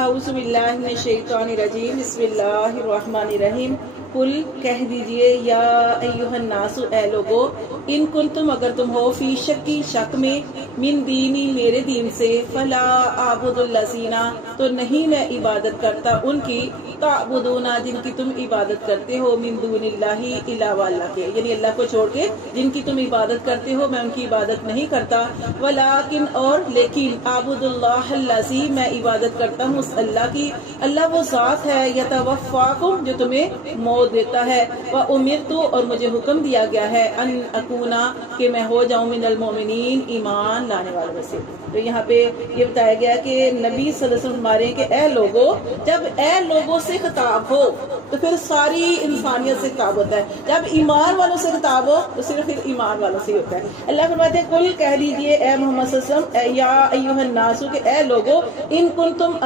اعوذ باللہ من الشیطان الرجیم، بسم اللہ الرحمن الرحیم۔ قل کہہ دیجئے، یا ایہا الناس، اے لوگو، ان کنتم اگر تم ہو، فی شکی شک میں، من دینی میرے دین سے، فلا اعبد الذین تو نہیں میں عبادت کرتا ان کی، تعبدون جن کی تم عبادت کرتے ہو، من دون اللہ علاوہ اللہ کے، یعنی اللہ کو چھوڑ کے جن کی تم عبادت کرتے ہو میں ان کی عبادت نہیں کرتا، ولیکن اور لیکن اعبد اللہ الذی میں عبادت کرتا ہوں اس اللہ کی، اللہ وہ ذات ہے، یتوفاکم جو تمہیں موت دیتا ہے، وامرت اور مجھے حکم دیا گیا ہے، ان اکونا کہ میں ہو جاؤں من المؤمنین ایمان لانے والوں میں سے۔ تو یہاں پہ یہ بتایا گیا کہ نبی صلی اللہ علیہ وسلم ہمارے کہ اے لوگوں، جب اے لوگوں سے خطاب ہو تو پھر ساری انسانیت سے خطاب ہوتا ہے، جب ایمان والوں سے خطاب ہو تو صرف پھر ایمان والوں سے ہی ہوتا ہے۔ اللہ فرماتے ہیں کل کہہ دیجئے اے محمد صلی اللہ علیہ وسلم، یا ایھا الناس کہ اے لوگوں، ان کنتم